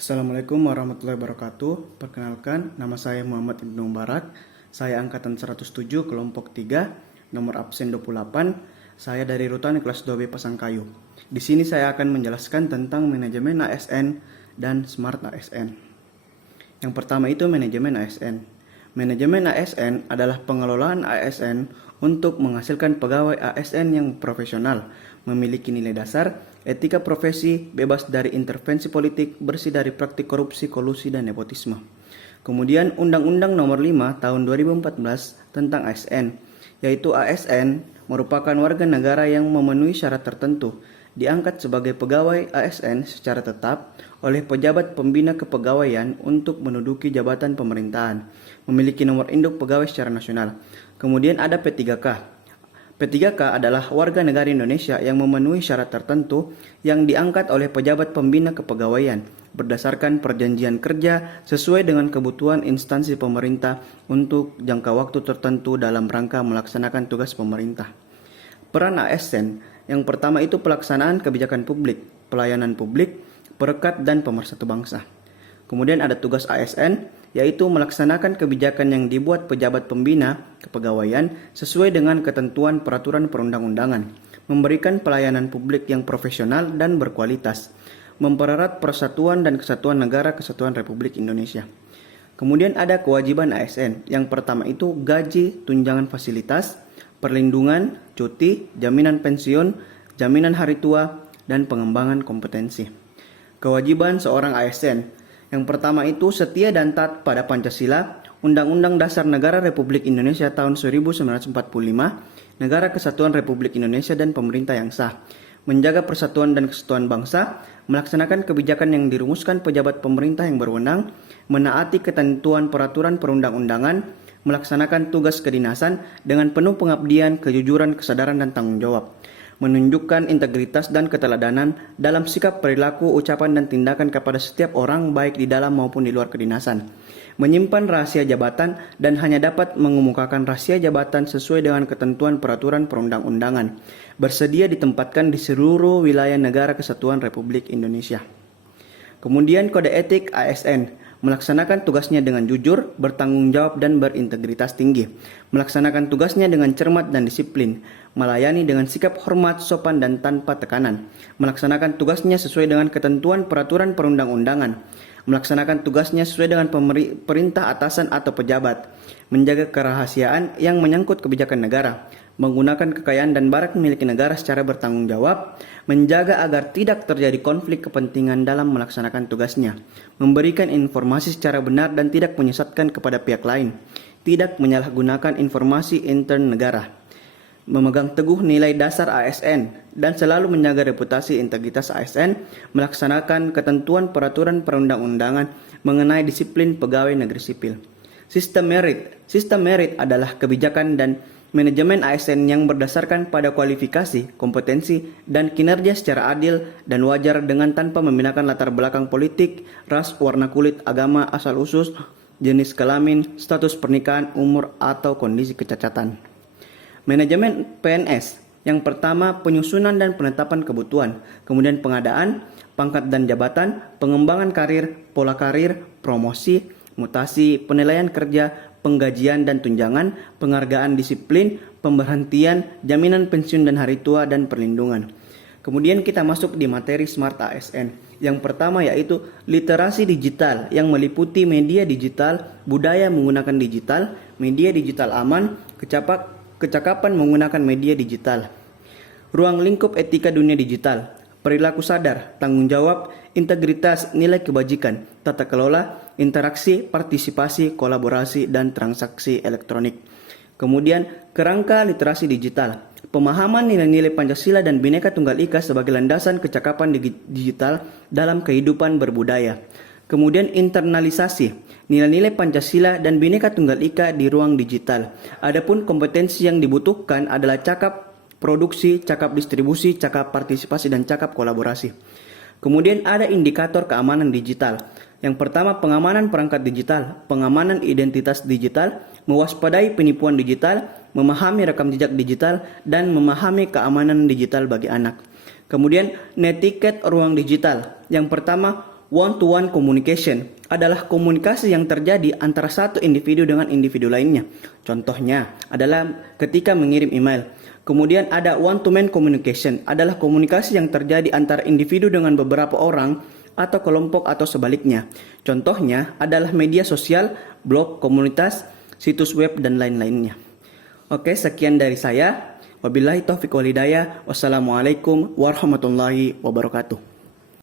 Assalamualaikum warahmatullahi wabarakatuh. Perkenalkan, nama saya Muhammad Ibnu Mubarak. Saya angkatan 107 kelompok 3, nomor absen 28. Saya dari rutan kelas 2B Pasangkayu. Di sini saya akan menjelaskan tentang manajemen ASN dan Smart ASN. Yang pertama itu manajemen ASN. Manajemen ASN adalah pengelolaan ASN untuk menghasilkan pegawai ASN yang profesional, memiliki nilai dasar, etika profesi, bebas dari intervensi politik, bersih dari praktik korupsi, kolusi, dan nepotisme. Kemudian Undang-Undang Nomor 5 Tahun 2014 tentang ASN, yaitu ASN merupakan warga negara yang memenuhi syarat tertentu, diangkat sebagai pegawai ASN secara tetap oleh pejabat pembina kepegawaian untuk menduduki jabatan pemerintahan, memiliki nomor induk pegawai secara nasional. Kemudian ada P3K. P3K adalah warga negara Indonesia yang memenuhi syarat tertentu yang diangkat oleh pejabat pembina kepegawaian berdasarkan perjanjian kerja sesuai dengan kebutuhan instansi pemerintah untuk jangka waktu tertentu dalam rangka melaksanakan tugas pemerintah. Peran ASN yang pertama itu pelaksanaan kebijakan publik, pelayanan publik, perekat dan pemersatu bangsa. Kemudian ada tugas ASN, yaitu melaksanakan kebijakan yang dibuat pejabat pembina kepegawaian sesuai dengan ketentuan peraturan perundang-undangan, memberikan pelayanan publik yang profesional dan berkualitas, mempererat persatuan dan kesatuan negara kesatuan Republik Indonesia. Kemudian ada kewajiban ASN, yang pertama itu gaji, tunjangan fasilitas, perlindungan, cuti, jaminan pensiun, jaminan hari tua, dan pengembangan kompetensi. Kewajiban seorang ASN yang pertama itu setia dan taat pada Pancasila, Undang-Undang Dasar Negara Republik Indonesia tahun 1945, Negara Kesatuan Republik Indonesia dan pemerintah yang sah, menjaga persatuan dan kesatuan bangsa, melaksanakan kebijakan yang dirumuskan pejabat pemerintah yang berwenang, menaati ketentuan peraturan perundang-undangan, melaksanakan tugas kedinasan dengan penuh pengabdian, kejujuran, kesadaran dan tanggung jawab, menunjukkan integritas dan keteladanan dalam sikap, perilaku, ucapan, dan tindakan kepada setiap orang baik di dalam maupun di luar kedinasan, menyimpan rahasia jabatan dan hanya dapat mengemukakan rahasia jabatan sesuai dengan ketentuan peraturan perundang-undangan, bersedia ditempatkan di seluruh wilayah negara kesatuan Republik Indonesia. Kemudian kode etik ASN, melaksanakan tugasnya dengan jujur, bertanggung jawab dan berintegritas tinggi, melaksanakan tugasnya dengan cermat dan disiplin, melayani dengan sikap hormat, sopan dan tanpa tekanan, melaksanakan tugasnya sesuai dengan ketentuan peraturan perundang-undangan, melaksanakan tugasnya sesuai dengan perintah atasan atau pejabat, menjaga kerahasiaan yang menyangkut kebijakan negara, menggunakan kekayaan dan barang milik negara secara bertanggung jawab, menjaga agar tidak terjadi konflik kepentingan dalam melaksanakan tugasnya, memberikan informasi secara benar dan tidak menyesatkan kepada pihak lain, tidak menyalahgunakan informasi intern negara, memegang teguh nilai dasar ASN, dan selalu menjaga reputasi integritas ASN, melaksanakan ketentuan peraturan perundang-undangan mengenai disiplin pegawai negeri sipil. Sistem merit adalah kebijakan dan manajemen ASN yang berdasarkan pada kualifikasi, kompetensi, dan kinerja secara adil dan wajar dengan tanpa membedakan latar belakang politik, ras, warna kulit, agama, asal-usul, jenis kelamin, status pernikahan, umur, atau kondisi kecacatan. Manajemen PNS, yang pertama penyusunan dan penetapan kebutuhan, kemudian pengadaan, pangkat dan jabatan, pengembangan karir, pola karir, promosi, mutasi, penilaian kerja, penggajian dan tunjangan, penghargaan disiplin, pemberhentian, jaminan pensiun dan hari tua, dan perlindungan. Kemudian kita masuk di materi Smart ASN. Yang pertama yaitu literasi digital yang meliputi media digital, budaya menggunakan digital, media digital aman, kecakapan menggunakan media digital. Ruang lingkup etika dunia digital, perilaku sadar, tanggung jawab, integritas, nilai kebajikan, tata kelola, interaksi, partisipasi, kolaborasi, dan transaksi elektronik. Kemudian kerangka literasi digital, pemahaman nilai-nilai Pancasila dan Bhinneka Tunggal Ika sebagai landasan kecakapan digital dalam kehidupan berbudaya. Kemudian internalisasi, nilai-nilai Pancasila dan Bhinneka Tunggal Ika di ruang digital. Adapun kompetensi yang dibutuhkan adalah cakap produksi, cakap distribusi, cakap partisipasi, dan cakap kolaborasi. Kemudian ada indikator keamanan digital. Yang pertama pengamanan perangkat digital, pengamanan identitas digital, mewaspadai penipuan digital, memahami rekam jejak digital, dan memahami keamanan digital bagi anak. Kemudian netiquette ruang digital. Yang pertama One-to-one communication adalah komunikasi yang terjadi antara satu individu dengan individu lainnya. Contohnya adalah ketika mengirim email. Kemudian ada one-to-many communication adalah komunikasi yang terjadi antara individu dengan beberapa orang atau kelompok atau sebaliknya. Contohnya adalah media sosial, blog, komunitas, situs web, dan lain-lainnya. Oke, sekian dari saya. Wabillahi taufiq wal hidayah. Wassalamualaikum warahmatullahi wabarakatuh.